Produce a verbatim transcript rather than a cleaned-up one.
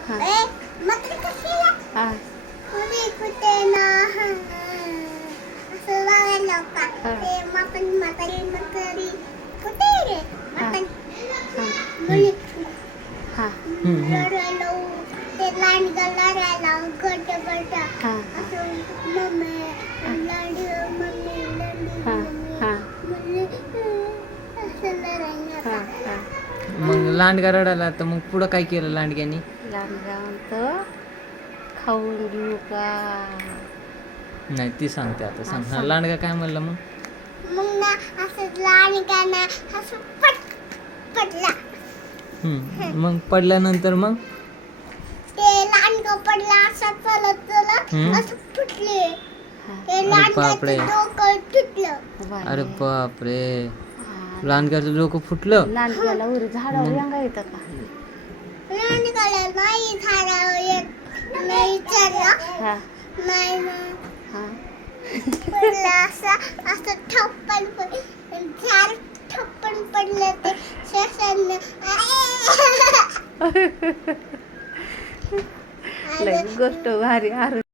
हा ए मग कशाला हा कुठे कुठे ना असं वागायला का हा. ते आपण म्हातारी म्हातारी कुठे रे हा आपण हा मुली हा लढायला ते लांडगा लढायला गट गट हा असं मम्मी लांडी मम्मी लांडी हा मम्मी हा मुली असं लढायला हा का हा मग लांडगा रडायला तर मग पुढं काय केलं लांडग्यानी? लांडगा म्हणतो खाऊन घेऊ का. नाही ती सांगते आता हा, सांग. हा सांग. लांडगा काय म्हणलं मग? मग ना असं लांडगा ना असं पट पडला हम्म. मग पडल्यानंतर मग ते लांडगा पडला असं चलत चलत हम्म. असं फुटले हा. ते अरे बापरे. लांडग्याचं डोकं तुटलं बाई. अरे बापरे, हा. लांडग्याचं डोकं फुटलं. लांडग्याला वर झाडावर मग? यांगा येतं का. लांडग्याला नाही झाडावर येत नाही चढला हा नाही ना हा पडला असं असं ठप्पन पड झाड ठप्पन पडलं ते श्वासानं लय गोष्ट भारी.